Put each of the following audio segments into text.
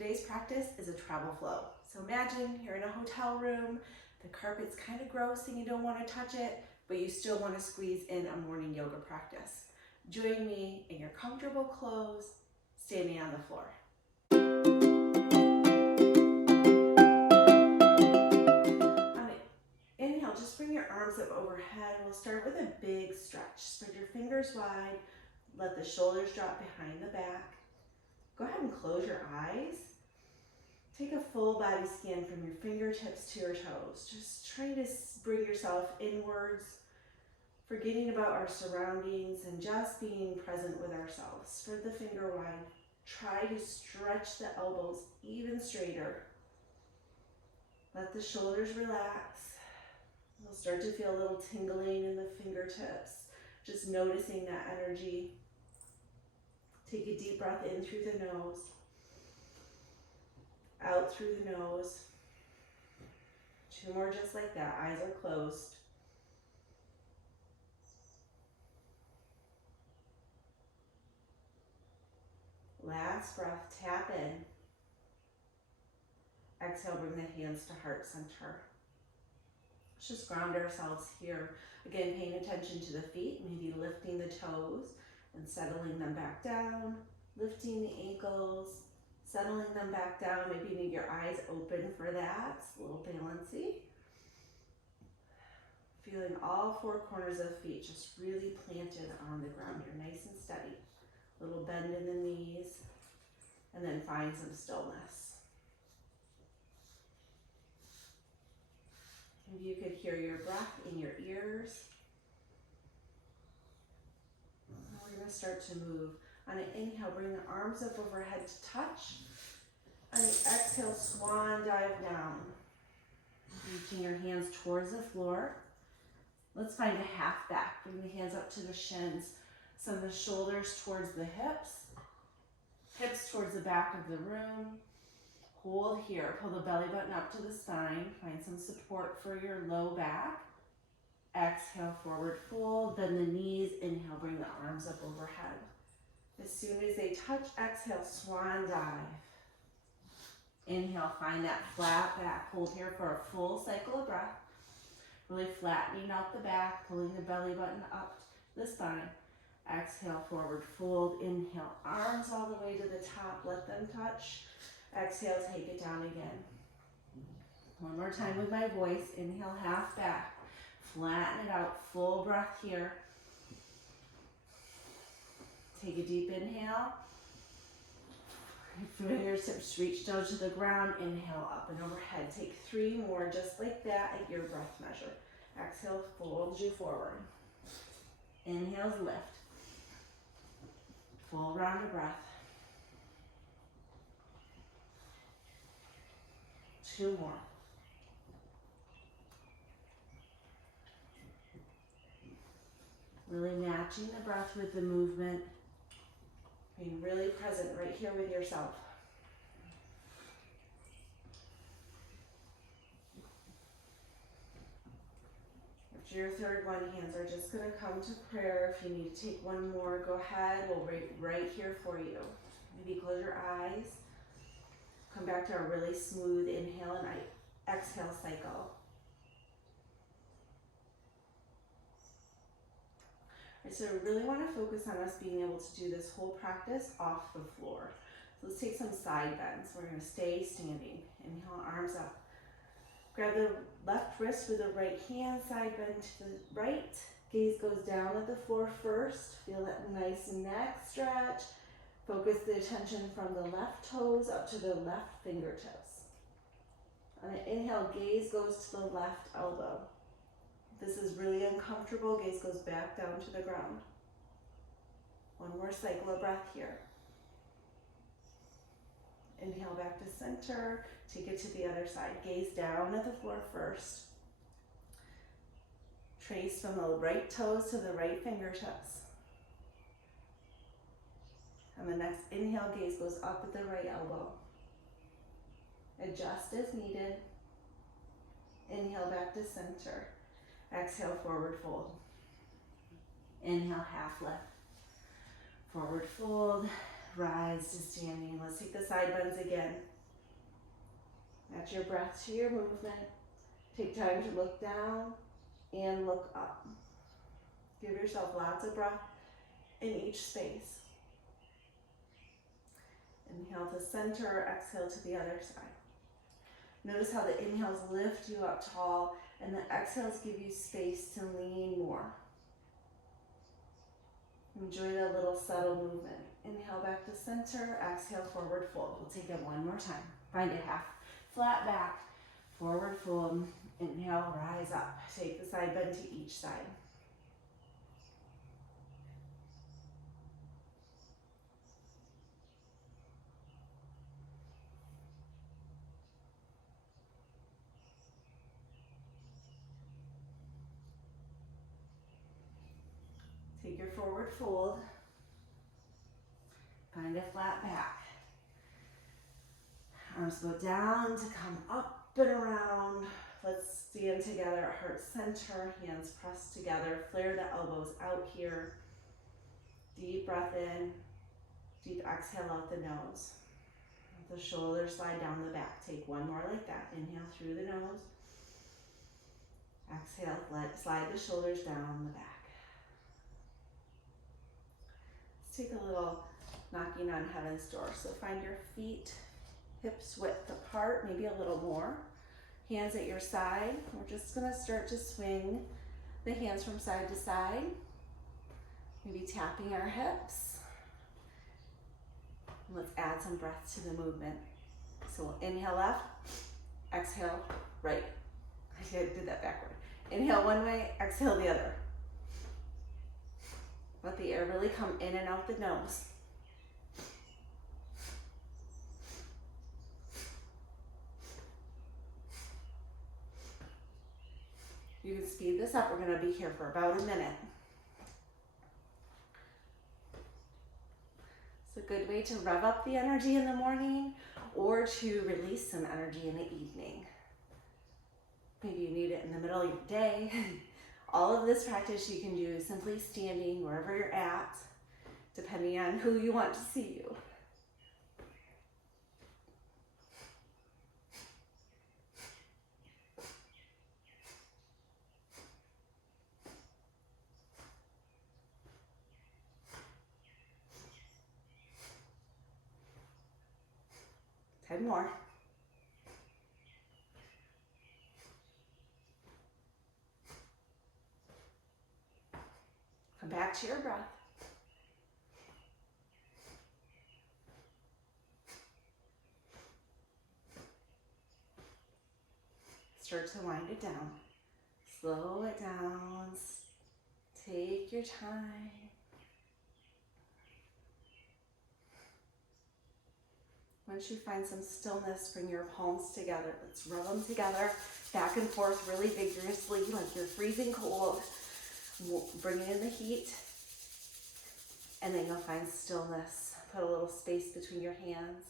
Today's practice is a travel flow. So imagine you're in a hotel room, the carpet's kind of gross and you don't want to touch it, but you still want to squeeze in a morning yoga practice. Join me in your comfortable clothes, standing on the floor. On an inhale, just bring your arms up overhead. We'll start with a big stretch. Spread your fingers wide, let the shoulders drop behind the back. Go ahead and close your eyes. Take a full body scan from your fingertips to your toes. Just try to bring yourself inwards, forgetting about our surroundings and just being present with ourselves. Spread the finger wide. Try to stretch the elbows even straighter. Let the shoulders relax. You'll start to feel a little tingling in the fingertips. Just noticing that energy. Take a deep breath in through the nose, out through the nose. 2 more just like that. Eyes are closed. Last breath, tap in. Exhale, bring the hands to heart center. Let's just ground ourselves here. Again, paying attention to the feet, maybe lifting the toes and settling them back down, lifting the ankles, settling them back down. Maybe you need your eyes open for that. It's a little balancy. Feeling all 4 corners of the feet just really planted on the ground. You're nice and steady. Little bend in the knees, and then find some stillness. Maybe you could hear your breath in your ears. We're going to start to move. On an inhale, bring the arms up overhead to touch. On an exhale, swan dive down. Reaching your hands towards the floor. Let's find a half back. Bring the hands up to the shins. Send the shoulders towards the hips. Hips towards the back of the room. Hold here. Pull the belly button up to the spine. Find some support for your low back. Exhale, forward fold. Bend the knees. Inhale, bring the arms up overhead. As soon as they touch, exhale, swan dive. Inhale, find that flat back. Hold here for a full cycle of breath. Really flattening out the back, pulling the belly button up the spine. Exhale, forward fold. Inhale, arms all the way to the top. Let them touch. Exhale, take it down again. One more time with my voice. Inhale, half back. Flatten it out. Full breath here. Take a deep inhale. Fingertips reach down to the ground. Inhale, up and overhead. Take 3 more just like that at your breath measure. Exhale, fold you forward. Inhales, lift. Full round of breath. 2 more. Really matching the breath with the movement. Being really present right here with yourself. After your third one, hands are just going to come to prayer. If you need to take 1 more, go ahead. We'll wait right here for you. Maybe close your eyes. Come back to a really smooth inhale and exhale cycle. Right, so we really want to focus on us being able to do this whole practice off the floor. So let's take some side bends. We're going to stay standing. Inhale, arms up. Grab the left wrist with the right hand, side bend to the right. Gaze goes down at the floor first. Feel that nice neck stretch. Focus the attention from the left toes up to the left fingertips. On an inhale, gaze goes to the left elbow. This is really uncomfortable. Gaze goes back down to the ground. 1 more cycle of breath here. Inhale back to center. Take it to the other side. Gaze down at the floor first. Trace from the right toes to the right fingertips. And the next inhale, gaze goes up at the right elbow. Adjust as needed. Inhale back to center. Exhale, forward fold. Inhale, half lift. Forward fold. rise to standing. Let's take the side bends again. Match your breath to your movement. Take time to look down and look up. Give yourself lots of breath in each space. Inhale to center, exhale to the other side. Notice how the inhales lift you up tall and the exhales give you space to lean more. Enjoy the little subtle movement. Inhale back to center, exhale forward fold. We'll take it one more time. Find a half flat back, forward fold. Inhale, rise up. Take the side bend to each side. Take your forward fold. Find a flat back. Arms go down to come up and around. Let's stand together, heart center, hands pressed together. Flare the elbows out here. Deep breath in, deep exhale out the nose. Let the shoulders slide down the back. Take one more like that. Inhale through the nose. Exhale, slide the shoulders down the back. Let's take a little knocking on heaven's door. So find your feet hips width apart, maybe a little more. Hands at your side. We're just gonna start to swing the hands from side to side. Maybe tapping our hips. Let's add some breath to the movement. So we'll inhale left, exhale right. I did that backward. Inhale one way, exhale the other. Let the air really come in and out the nose. You can speed this up. We're going to be here for about a minute. It's a good way to rev up the energy in the morning or to release some energy in the evening. Maybe you need it in the middle of your day. All of this practice you can do simply standing wherever you're at, depending on who you want to see you. Ten more. Come back to your breath. Start to wind it down. Slow it down. Take your time. Once you find some stillness, bring your palms together. Let's rub them together, back and forth really vigorously, like you're freezing cold. Bring in the heat, and then you'll find stillness. Put a little space between your hands.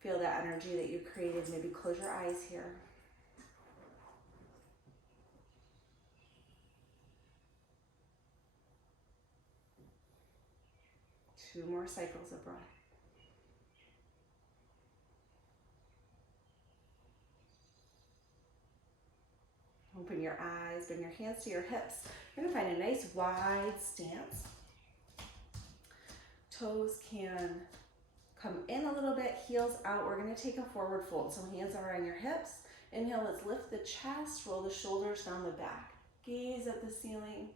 Feel that energy that you created. Maybe close your eyes here. Two more cycles of breath. Open your eyes, bring your hands to your hips. You're gonna find a nice wide stance. Toes can come in a little bit, heels out. We're gonna take a forward fold. So hands are on your hips. Inhale, let's lift the chest, roll the shoulders down the back. Gaze at the ceiling.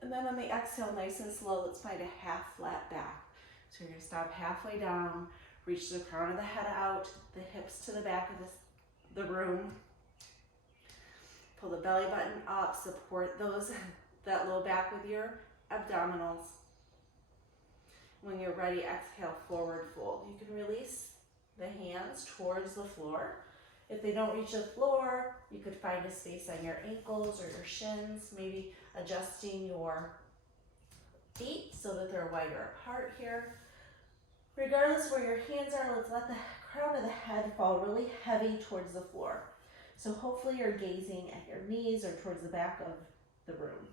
And then on the exhale, nice and slow, let's find a half flat back. So you're gonna stop halfway down, reach the crown of the head out, the hips to the back of the room. Pull the belly button up, support that low back with your abdominals. When you're ready, exhale, forward fold. You can release the hands towards the floor. If they don't reach the floor, you could find a space on your ankles or your shins, maybe adjusting your feet so that they're wider apart here. Regardless where your hands are, let's let the crown of the head fall really heavy towards the floor. So hopefully you're gazing at your knees or towards the back of the room.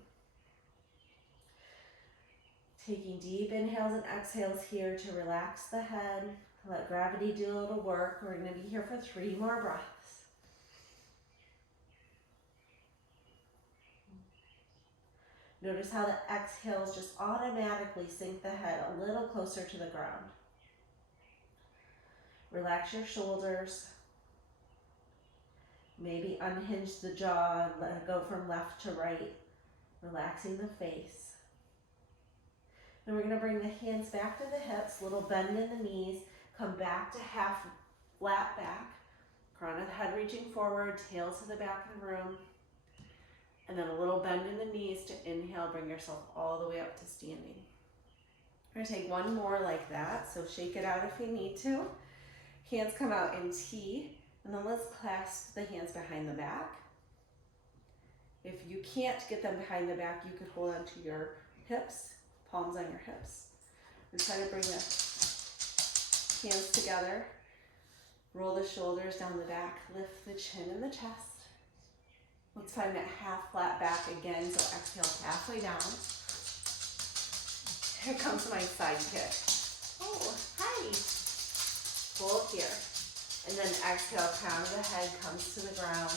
Taking deep inhales and exhales here to relax the head, let gravity do a little work. We're going to be here for 3 more breaths. Notice how the exhales just automatically sink the head a little closer to the ground. Relax your shoulders. Maybe unhinge the jaw and let it go from left to right, relaxing the face. Then we're going to bring the hands back to the hips, little bend in the knees, come back to half flat back, crown of the head reaching forward, tail to the back of the room. And then a little bend in the knees to inhale, bring yourself all the way up to standing. We're gonna take one more like that, so shake it out if you need to. Hands come out in T, and then let's clasp the hands behind the back. If you can't get them behind the back, you could hold onto your hips, palms on your hips. And try to bring the hands together, roll the shoulders down the back, lift the chin and the chest. Let's find that half flat back again, so exhale halfway down. Here comes my side kick. Oh, hi. Hold here. And then exhale, crown of the head comes to the ground.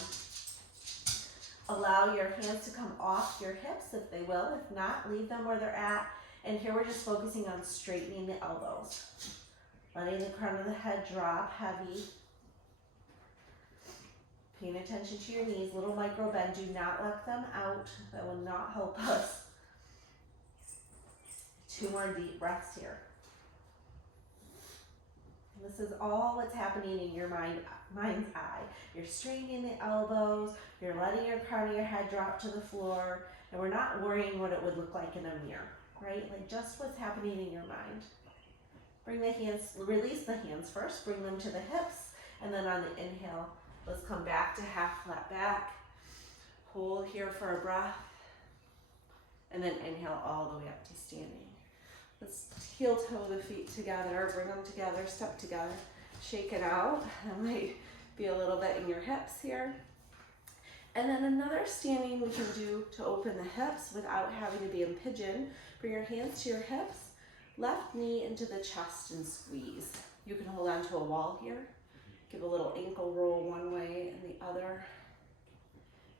Allow your hands to come off your hips if they will. If not, leave them where they're at. And here we're just focusing on straightening the elbows. Letting the crown of the head drop heavy. Paying attention to your knees, little micro bend. Do not let them out. That will not help us. 2 more deep breaths here. This is all what's happening in your mind's eye. You're straightening the elbows, you're letting your crown of your head drop to the floor, and we're not worrying what it would look like in a mirror, right? Like just what's happening in your mind. Bring the hands, release the hands first, bring them to the hips, and then on the inhale, let's come back to half flat back. Hold here for a breath. And then inhale all the way up to standing. Let's heel toe the feet together, bring them together, step together. Shake it out. That might be a little bit in your hips here. And then another standing we can do to open the hips without having to be in pigeon. Bring your hands to your hips, left knee into the chest and squeeze. You can hold on to a wall here. Give a little ankle roll one way and the other.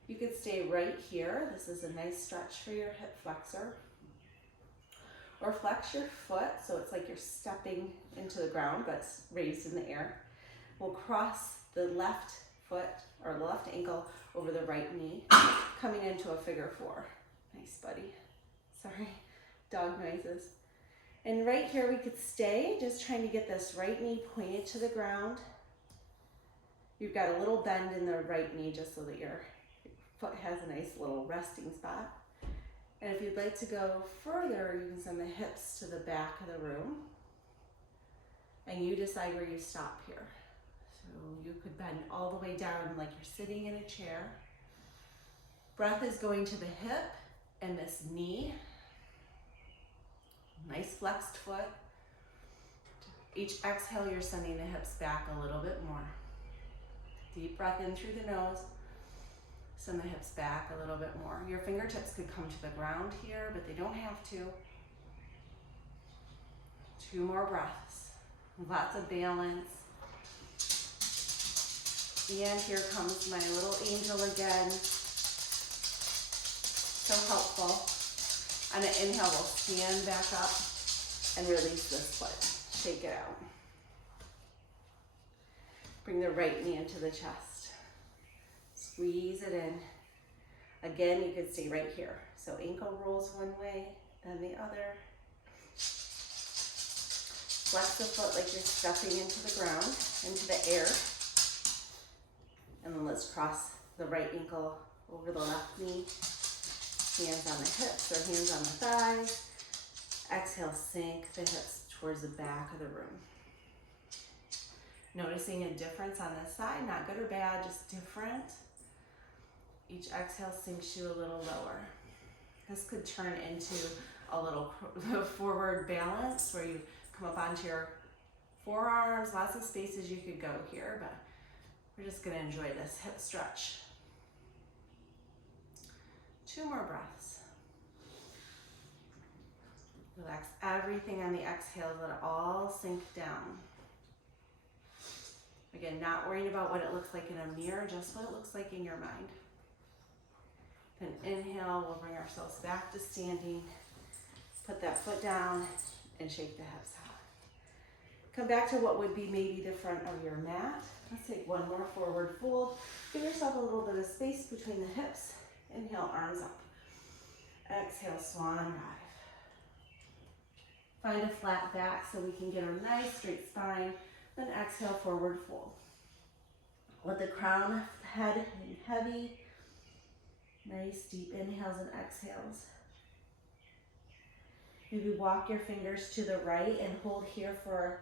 You could stay right here. This is a nice stretch for your hip flexor. Or flex your foot so it's like you're stepping into the ground but it's raised in the air. We'll cross the left foot or the left ankle over the right knee, coming into a figure 4. Nice, buddy. Sorry, dog noises. And right here we could stay, just trying to get this right knee pointed to the ground. You've got a little bend in the right knee just so that your foot has a nice little resting spot. And if you'd like to go further, you can send the hips to the back of the room. And you decide where you stop here. So you could bend all the way down like you're sitting in a chair. Breath is going to the hip and this knee. Nice flexed foot. Each exhale, you're sending the hips back a little bit more. Deep breath in through the nose. Send the hips back a little bit more. Your fingertips could come to the ground here, but they don't have to. 2 more breaths. Lots of balance. And here comes my little angel again. So helpful. On an inhale, we'll stand back up and release this foot. Shake it out. Bring the right knee into the chest. Squeeze it in. Again, you could stay right here. So ankle rolls one way, then the other. Flex the foot like you're stepping into the ground, into the air. And then let's cross the right ankle over the left knee. Hands on the hips or hands on the thighs. Exhale, sink the hips towards the back of the room. Noticing a difference on this side, not good or bad, just different. Each exhale sinks you a little lower. This could turn into a little forward balance where you come up onto your forearms, lots of spaces you could go here, but we're just gonna enjoy this hip stretch. 2 more breaths. Relax everything on the exhale, let it all sink down. Again, not worrying about what it looks like in a mirror, just what it looks like in your mind. Then inhale, we'll bring ourselves back to standing. Put that foot down and shake the hips out. Come back to what would be maybe the front of your mat. Let's take one more forward fold. Give yourself a little bit of space between the hips. Inhale, arms up. Exhale, swan dive. Find a flat back so we can get a nice straight spine. Then exhale, forward fold. Let the crown of the head hang heavy. Nice deep inhales and exhales. Maybe walk your fingers to the right and hold here for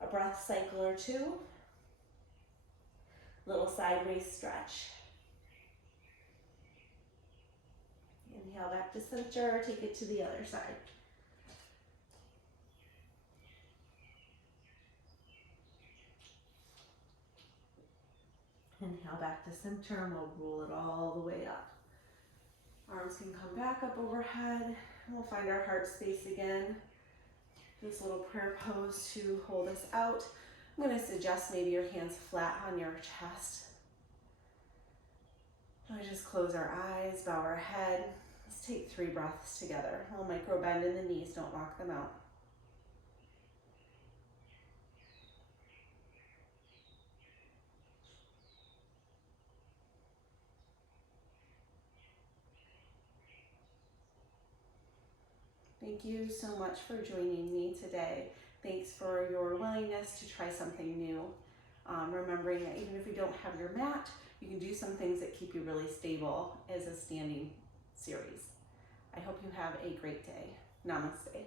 a breath cycle or two. Little sideways stretch. Inhale back to center, take it to the other side. Inhale back to center and we'll roll it all the way up. Arms can come back up overhead. And we'll find our heart space again. This little prayer pose to hold us out. I'm going to suggest maybe your hands flat on your chest. We just close our eyes, bow our head. Let's take 3 breaths together. A little micro bend in the knees, don't lock them out. Thank you so much for joining me today. Thanks for your willingness to try something new. Remembering that even if you don't have your mat, you can do some things that keep you really stable as a standing series. I hope you have a great day. Namaste.